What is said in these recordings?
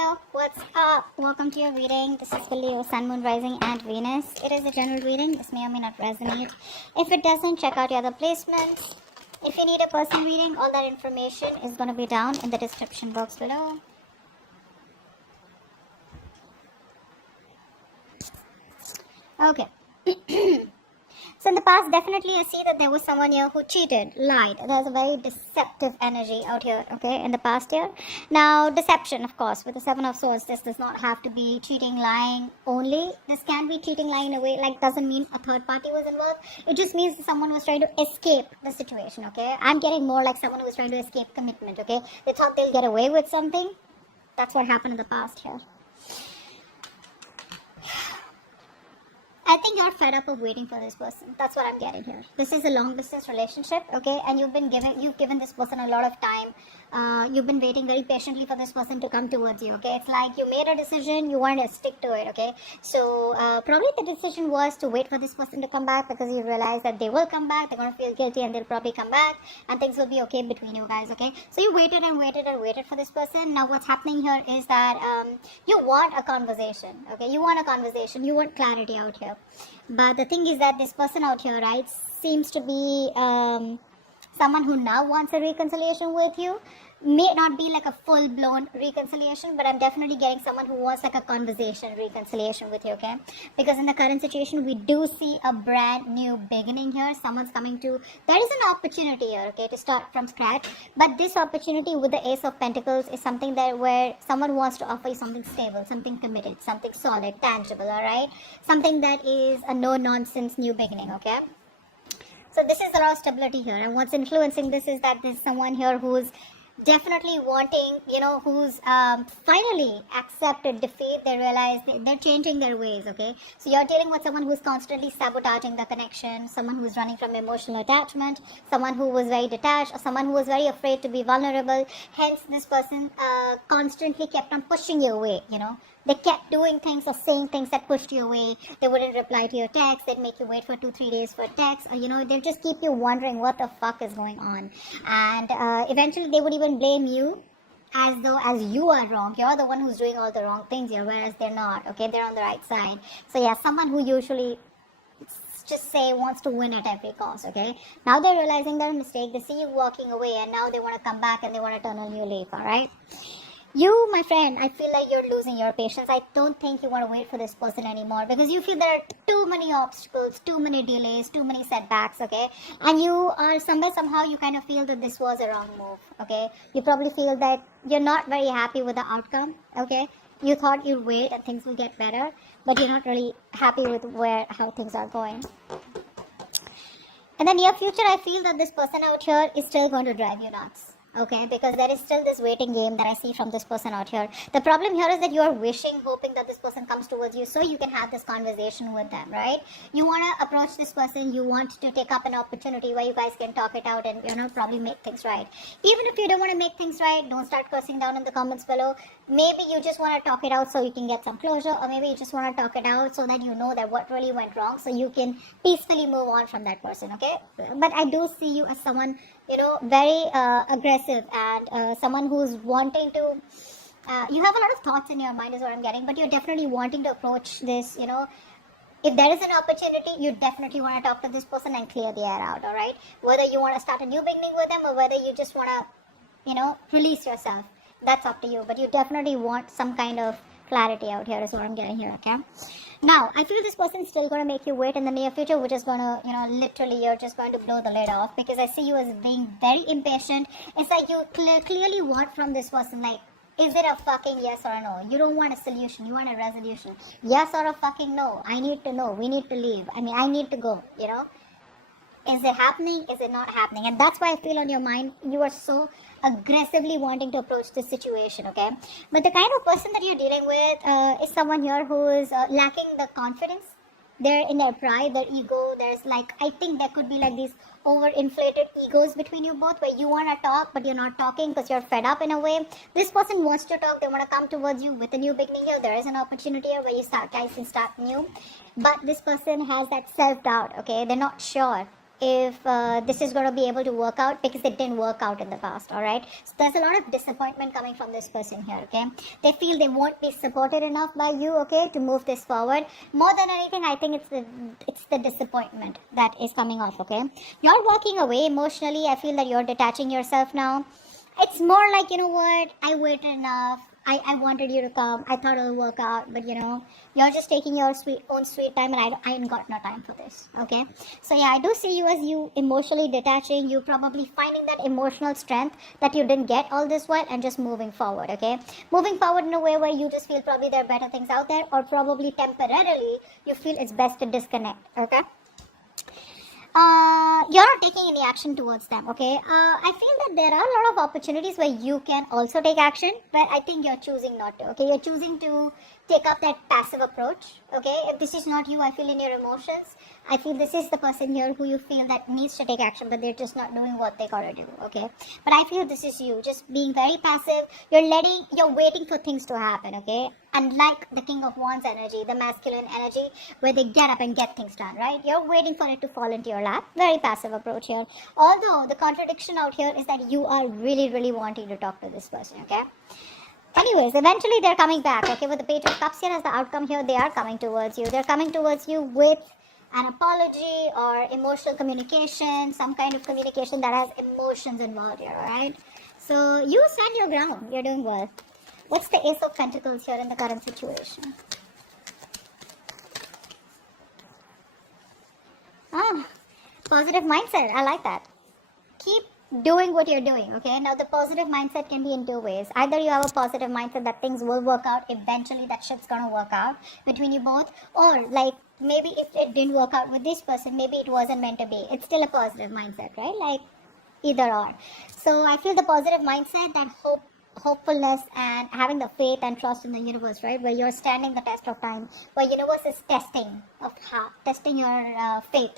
Leo, what's up? Welcome to your reading. This is for Leo, Sun, Moon, Rising, and Venus. It is a general reading. This may or may not resonate. If it doesn't, check out your other placements. If you need a personal reading, all that information is going to be down in the description box below. Okay. So in the past, definitely I see that there was someone here who cheated, lied. There's a very deceptive energy out here, okay, in the past year. Now, deception, of course, with the Seven of Swords, this does not have to be cheating, lying only. This can be cheating, lying in a way, like doesn't mean a third party was involved. It just means that someone was trying to escape the situation, okay. I'm getting more like someone who was trying to escape commitment, okay. They thought they'll get away with something. That's what happened in the past here. I think you're fed up of waiting for this person. That's what I'm getting here. This is a long distance relationship, okay? And you've given this person a lot of time. You've been waiting very patiently for this person to come towards you, okay? It's like you made a decision, you wanted to stick to it, okay? So probably the decision was to wait for this person to come back because you realize that they will come back, they're going to feel guilty and they'll probably come back and things will be okay between you guys, okay? So you waited and waited and waited for this person. Now what's happening here is that you want a conversation, okay? You want a conversation, you want clarity out here. But the thing is that this person out here, right, seems to be someone who now wants a reconciliation with you. May not be like a full-blown reconciliation, but I'm definitely getting someone who wants like a conversation reconciliation with you, okay? Because in the current situation, we do see a brand new beginning here. Someone's coming to, there is an opportunity here, okay, to start from scratch. But this opportunity with the Ace of Pentacles is something that where someone wants to offer you something stable, something committed, something solid, tangible, all right? Something that is a no-nonsense new beginning, okay? So this is a lot of stability here. And what's influencing this is that there's someone here who's definitely wanting, who's finally accepted defeat. They realize they're changing their ways, okay? So you're dealing with someone who's constantly sabotaging the connection, someone who's running from emotional attachment, someone who was very detached, or someone who was very afraid to be vulnerable. Hence, this person constantly kept on pushing you away, They kept doing things or saying things that pushed you away. They wouldn't reply to your text. They'd make you wait for 2-3 days for a text. Or, they'll just keep you wondering what the fuck is going on. And eventually they would even blame you as though as you are wrong. You're the one who's doing all the wrong things here, whereas they're not. Okay, they're on the right side. So yeah, someone who usually just say wants to win at every cost, okay? Now they're realizing their mistake. They see you walking away and now they want to come back and they want to turn a new leaf, all right? You, my friend, I feel like you're losing your patience. I don't think you want to wait for this person anymore because you feel there are too many obstacles, too many delays, too many setbacks, okay? And you are somehow you kind of feel that this was a wrong move, okay? You probably feel that you're not very happy with the outcome, okay? You thought you'd wait and things will get better, but you're not really happy with how things are going. In the near future, I feel that this person out here is still going to drive you nuts. Okay, because there is still this waiting game that I see from this person out here. The problem here is that you are wishing, hoping that this person comes towards you so you can have this conversation with them, right? You want to approach this person, you want to take up an opportunity where you guys can talk it out and, probably make things right. Even if you don't want to make things right, don't start cursing down in the comments below. Maybe you just want to talk it out so you can get some closure, or maybe you just want to talk it out so that you know that what really went wrong so you can peacefully move on from that person, okay? But I do see you as someone, very aggressive and someone who's wanting to, you have a lot of thoughts in your mind is what I'm getting, but you're definitely wanting to approach this, if there is an opportunity, you definitely want to talk to this person and clear the air out, all right? Whether you want to start a new beginning with them or whether you just want to, release yourself, that's up to you. But you definitely want some kind of clarity out here is what I'm getting here, okay? Now, I feel this person's still going to make you wait in the near future, which is going to, literally you're just going to blow the lid off because I see you as being very impatient. It's like you clearly want from this person, like, is it a fucking yes or a no? You don't want a solution, you want a resolution. Yes or a fucking no. I need to know. We need to leave. I need to go, Is it happening? Is it not happening? And that's why I feel on your mind, you are so aggressively wanting to approach this situation, okay? But the kind of person that you're dealing with is someone here who is lacking the confidence. They're in their pride, their ego. There's I think there could be these overinflated egos between you both where you want to talk, but you're not talking because you're fed up in a way. This person wants to talk. They want to come towards you with a new beginning here. There is an opportunity here where you guys can start new. But this person has that self-doubt, okay? They're not sure. if this is going to be able to work out, because it didn't work out in the past. All right, so there's a lot of disappointment coming from this person here. Okay, they feel they won't be supported enough by you, okay, to move this forward. More than anything, I think it's the disappointment that is coming off. Okay, you're walking away emotionally. I feel that you're detaching yourself now. It's more like, you know what, I waited enough. I wanted you to come. I thought it'll work out, but you're just taking your own sweet time, and I ain't got no time for this. Okay, so yeah, I do see you as you emotionally detaching. You probably finding that emotional strength that you didn't get all this while, and just moving forward. Okay, moving forward in a way where you just feel probably there are better things out there, or probably temporarily you feel it's best to disconnect. Okay, you're not taking any action towards them. Okay, I feel that there are a lot of opportunities where you can also take action, but I think you're choosing not to. Okay, you're choosing to take up that passive approach. Okay, if this is not you, I feel in your emotions, I feel this is the person here who you feel that needs to take action, but they're just not doing what they gotta do. Okay, but I feel this is you just being very passive. You're waiting for things to happen. Okay, unlike the King of Wands energy, the masculine energy, where they get up and get things done, right? You're waiting for it to fall into your lap. Very passive approach here. Although the contradiction out here is that you are really, really wanting to talk to this person. Okay, anyways, eventually they're coming back. Okay, with the Page of Cups here as the outcome here, they are coming towards you. They're coming towards you with an apology or emotional communication, some kind of communication that has emotions involved here. All right, so you stand your ground. You're doing well. What's the Ace of Pentacles here in the current situation? Ah, positive mindset. I like that. Keep doing what you're doing. Okay, now the positive mindset can be in two ways. Either you have a positive mindset that things will work out, eventually that shit's gonna work out between you both, or like maybe if it didn't work out with this person, maybe it wasn't meant to be. It's still a positive mindset, right? Like either or. So I feel the positive mindset, that hopefulness, and having the faith and trust in the universe, right, where you're standing the test of time, where universe is testing your faith,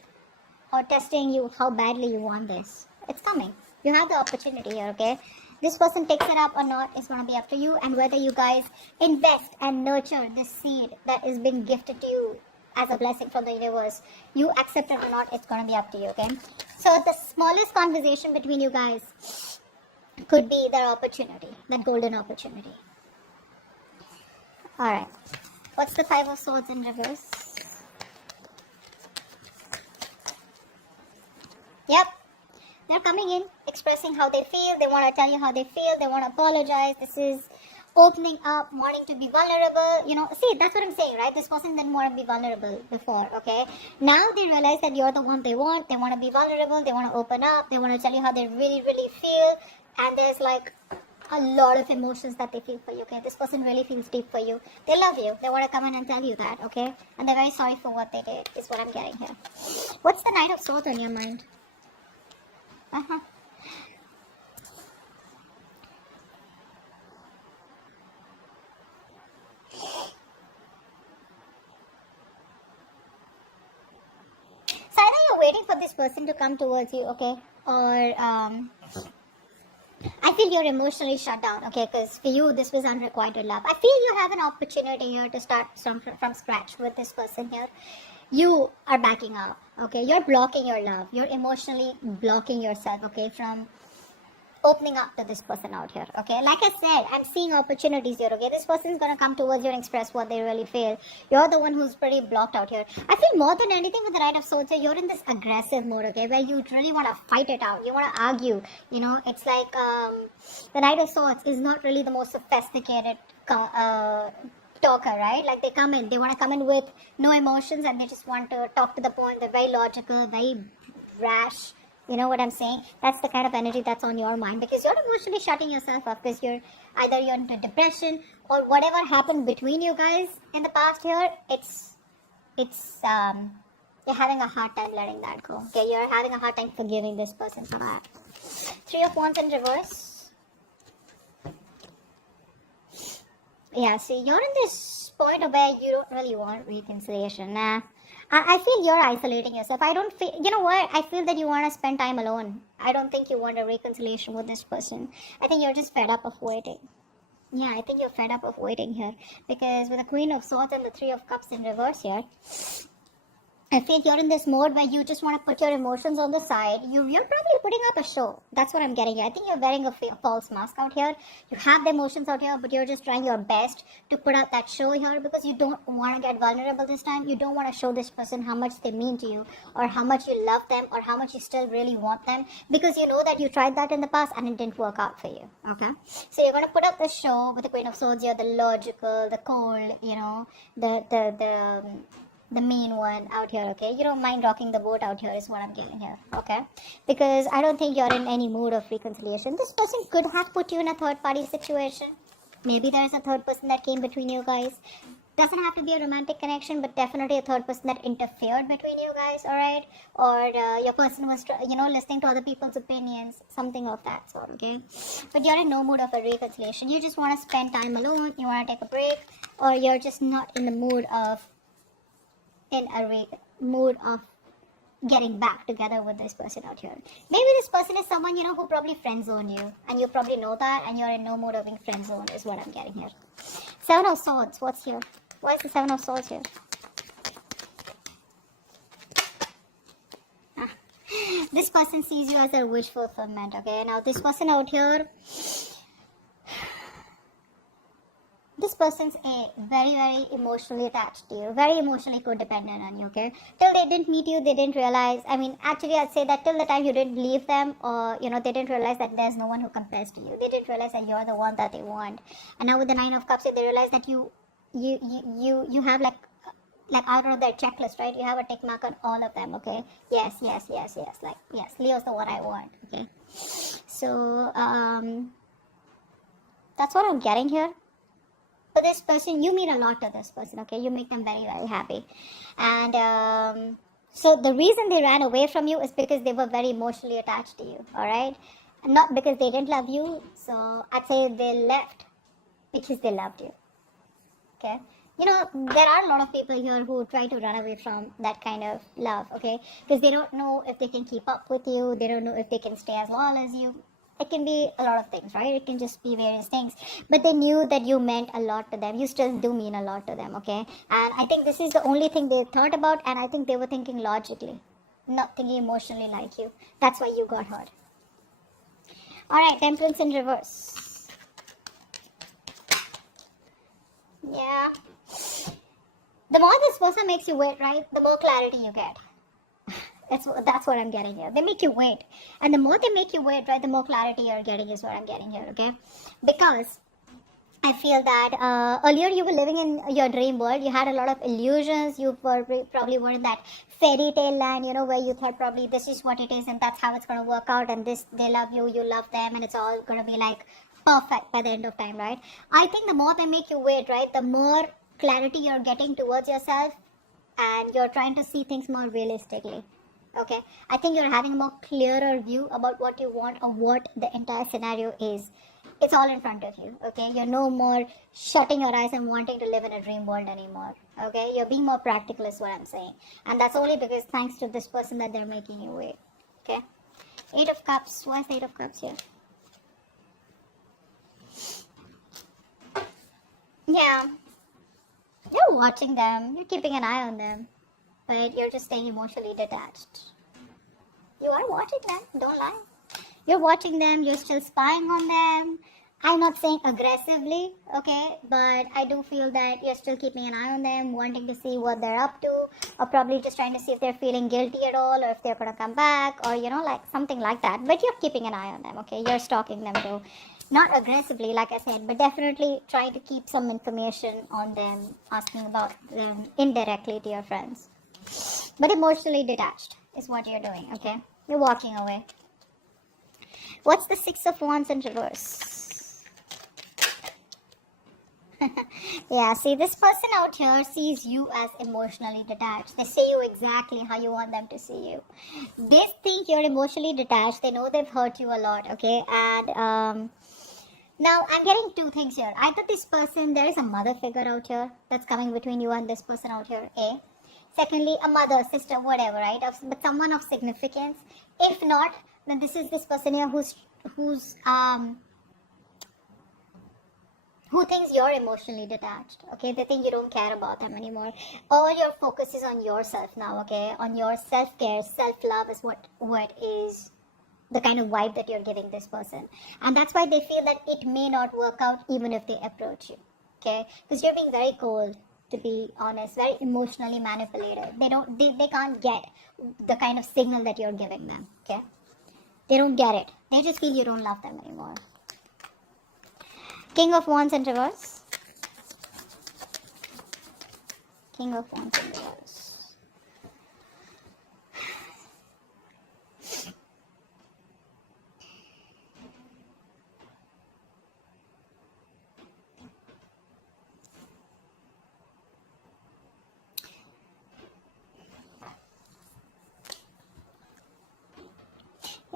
or testing you how badly you want this. It's coming. You have the opportunity here. Okay, this person takes it up or not is going to be up to you, and whether you guys invest and nurture this seed that is being gifted to you as a blessing from the universe, you accept it or not, it's going to be up to you. Okay, so the smallest conversation between you guys could be their opportunity, that golden opportunity. All right, what's the Five of Swords in reverse? Yep, they're coming in, expressing how they feel. They want to tell you how they feel. They want to apologize. This is opening up, wanting to be vulnerable. See, that's what I'm saying, right? This person didn't want to be vulnerable before, okay? Now they realize that you're the one they want. They want to be vulnerable. They want to open up. They want to tell you how they really, really feel. And there's like a lot of emotions that they feel for you, okay? This person really feels deep for you. They love you. They want to come in and tell you that, okay? And they're very sorry for what they did, is what I'm getting here. What's the Knight of Swords on your mind? Uh-huh. So either you're waiting for this person to come towards you, okay? Or I feel you're emotionally shut down, okay? Because for you, this was unrequited love. I feel you have an opportunity here to start from scratch with this person here. You are backing up, okay? You're blocking your love. You're emotionally blocking yourself, okay, from opening up to this person out here, okay? Like I said, I'm seeing opportunities here, okay? This person's gonna come towards you and express what they really feel. You're the one who's pretty blocked out here. I feel more than anything with the Knight of Swords, you're in this aggressive mode, okay? Where you really want to fight it out. You want to argue, It's like the Knight of Swords is not really the most sophisticated talker, right? Like they want to come in with no emotions, and they just want to talk to the point. They're very logical, very rash. You know what I'm saying? That's the kind of energy that's on your mind, because you're emotionally shutting yourself up, because you're into depression, or whatever happened between you guys in the past year. You're having a hard time letting that go. Okay, you're having a hard time forgiving this person for that. Three of Wands in reverse. Yeah, see, you're in this point where you don't really want reconciliation. Nah. I feel you're isolating yourself. I don't feel, you know what? I feel that you want to spend time alone. I don't think you want a reconciliation with this person. I think you're just fed up of waiting. Yeah, I think you're fed up of waiting here. Because with the Queen of Swords and the Three of Cups in reverse here, I feel you're in this mode where you just want to put your emotions on the side. You're probably putting up a show. That's what I'm getting here. I think you're wearing a false mask out here. You have the emotions out here, but you're just trying your best to put out that show here because you don't want to get vulnerable this time. You don't want to show this person how much they mean to you or how much you love them or how much you still really want them because you know that you tried that in the past and it didn't work out for you. Okay? So you're going to put up this show with the Queen of Swords here, the logical, the cold, the mean one out here, okay? You don't mind rocking the boat out here is what I'm getting here, okay? Because I don't think you're in any mood of reconciliation. This person could have put you in a third party situation. Maybe there's a third person that came between you guys. Doesn't have to be a romantic connection, but definitely a third person that interfered between you guys, alright? Or your person was, listening to other people's opinions, something of that sort, okay? But you're in no mood of a reconciliation. You just want to spend time alone, you want to take a break, or you're just not in the mood of getting back together with this person out here. Maybe this person is someone, who probably friend zone you. And you probably know that and you're in no mood of being friend zoned is what I'm getting here. Seven of Swords, what's here? Why is the Seven of Swords here? This person sees you as a wish fulfillment, okay? Now this person out here, this person's very, very emotionally attached to you, very emotionally codependent on you, okay? Till they didn't meet you, they didn't realize, actually I'd say that till the time you didn't leave them or, they didn't realize that there's no one who compares to you. They didn't realize that you're the one that they want. And now with the Nine of Cups, they realize that you have like out of their checklist, right? You have a tick mark on all of them, okay? Yes, like, yes, Leo's the one I want, okay? So, that's what I'm getting here. But this person, you mean a lot to this person, okay? You make them very, very happy. And so the reason they ran away from you is because they were very emotionally attached to you, alright? Not because they didn't love you. So I'd say they left because they loved you, okay? There are a lot of people here who try to run away from that kind of love, okay? Because they don't know if they can keep up with you. They don't know if they can stay as long as you. It can be a lot of things, right? It can just be various things. But they knew that you meant a lot to them. You still do mean a lot to them, okay? And I think this is the only thing they thought about, and I think they were thinking logically, not thinking emotionally like you. That's why you got hurt. Alright, Temperance in reverse. Yeah. The more this person makes you wait, right, the more clarity you get. That's what I'm getting here. They make you wait. And the more they make you wait, right, the more clarity you're getting is what I'm getting here, okay? Because I feel that earlier you were living in your dream world. You had a lot of illusions. You probably were in that fairy tale land, where you thought probably this is what it is and that's how it's going to work out. And this, they love you, you love them, and it's all going to be like perfect by the end of time, right? I think the more they make you wait, right, the more clarity you're getting towards yourself and you're trying to see things more realistically. Okay, I think you're having a more clearer view about what you want or what the entire scenario is. It's all in front of you, okay? You're no more shutting your eyes and wanting to live in a dream world anymore, okay? You're being more practical is what I'm saying. And that's only because thanks to this person that they're making you wait, okay? Eight of Cups, why is the Eight of Cups here? Yeah, you're watching them, you're keeping an eye on them. But you're just staying emotionally detached. You are watching them, don't lie. You're watching them, you're still spying on them. I'm not saying aggressively, okay, but I do feel that you're still keeping an eye on them, wanting to see what they're up to, or probably just trying to see if they're feeling guilty at all, or if they're gonna come back, or like something like that. But you're keeping an eye on them, okay? You're stalking them too. Not aggressively, like I said, but definitely trying to keep some information on them, asking about them indirectly to your friends. But emotionally detached is what you're doing, okay? You're walking away. What's the Six of Wands in reverse? Yeah, see, this person out here sees you as emotionally detached. They see you exactly how you want them to see you. They think you're emotionally detached. They know they've hurt you a lot, okay? And now I'm getting two things here. Either this person, there is a mother figure out here that's coming between you and this person out here, A. Secondly, a mother, sister, whatever, right? But someone of significance. If not, then this is this person here who's who thinks you're emotionally detached. Okay, they think you don't care about them anymore. All your focus is on yourself now. Okay, on your self-care, self-love is what is the kind of vibe that you're giving this person, and that's why they feel that it may not work out even if they approach you. Okay, because you're being very cold, to be honest, very emotionally manipulated. They can't get the kind of signal that you're giving them. Okay, they don't get it. They just feel you don't love them anymore. King of Wands in reverse. King of Wands in reverse.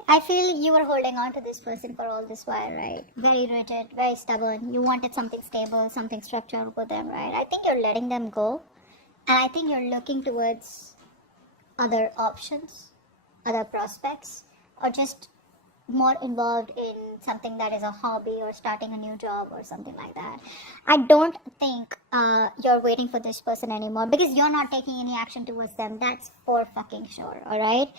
I feel you were holding on to this person for all this while, right? Very rigid, very stubborn. You wanted something stable, something structured with them, right? I think you're letting them go. And I think you're looking towards other options, other prospects, or just more involved in something that is a hobby or starting a new job or something like that. I don't think you're waiting for this person anymore because you're not taking any action towards them. That's for fucking sure, alright?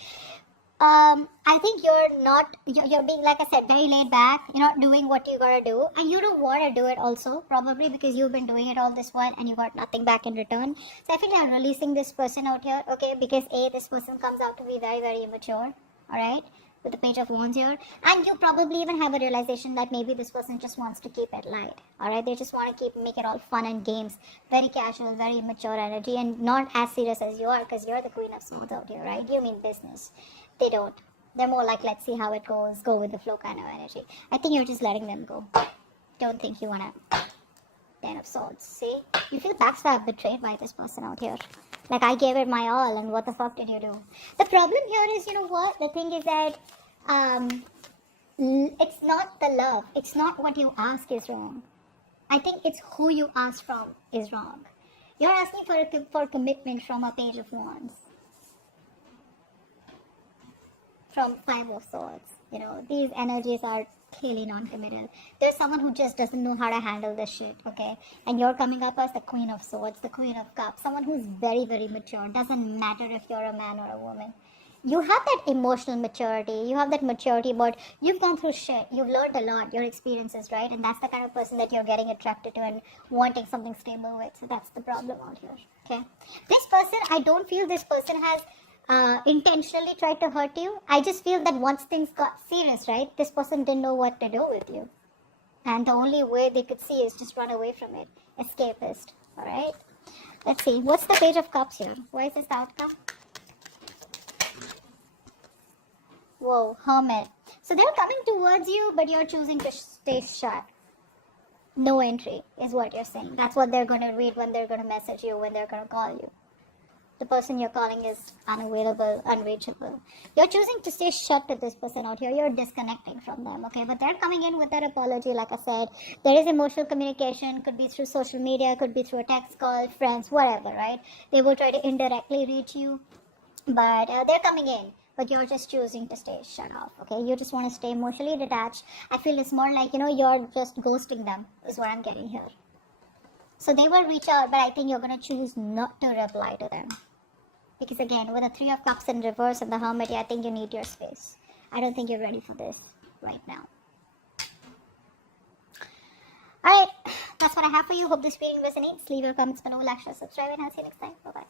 I think you're being, like I said, very laid back. You're not doing what you gotta do, and you don't want to do it also, probably because you've been doing it all this while and you got nothing back in return. So I think I'm releasing this person out here, okay, because this person comes out to be very, very immature, alright, with the Page of Wands here, and you probably even have a realization that maybe this person just wants to keep it light, alright, they just want to make it all fun and games, very casual, very immature energy, and not as serious as you are, because you're the Queen of Swords out here, right? You mean business. They don't. They're more like, let's see how it goes, go with the flow kind of energy. I think you're just letting them go. Don't think you want to. Ten of Swords. See? You feel backstabbed, betrayed by this person out here. Like, I gave it my all, and what the fuck did you do? The problem here is, you know what? The thing is that it's not the love. It's not what you ask is wrong. I think it's who you ask from is wrong. You're asking for commitment from a Page of Wands. From Five of Swords. You know, these energies are clearly non-committal. There's someone who just doesn't know how to handle this shit, okay? And you're coming up as the Queen of Swords, the Queen of Cups, someone who's very, very mature. Doesn't matter if you're a man or a woman. You have that emotional maturity. You have that maturity, but you've gone through shit. You've learned a lot, your experiences, right? And that's the kind of person that you're getting attracted to and wanting something stable with. So that's the problem out here, okay? This person, I don't feel this person has intentionally tried to hurt you. I just feel that once things got serious, right, this person didn't know what to do with you. And the only way they could see is just run away from it. Escapist. Alright? Let's see. What's the Page of Cups here? Why is this the outcome? Whoa, Hermit. So they're coming towards you, but you're choosing to stay shut. No entry is what you're saying. That's what they're going to read when they're going to message you, when they're going to call you. The person you're calling is unavailable, unreachable. You're choosing to stay shut to this person out here. You're disconnecting from them, okay? But they're coming in with that apology, like I said. There is emotional communication, could be through social media, could be through a text call, friends, whatever, right? They will try to indirectly reach you, but they're coming in. But you're just choosing to stay shut off, okay? You just want to stay emotionally detached. I feel it's more like, you're just ghosting them, is what I'm getting here. So they will reach out, but I think you're going to choose not to reply to them. Because again, with the Three of Cups in reverse and the Hermit, I think you need your space. I don't think you're ready for this right now. Alright, that's what I have for you. Hope this reading resonates. Leave your comments below, like, share, subscribe, and I'll see you next time. Bye-bye.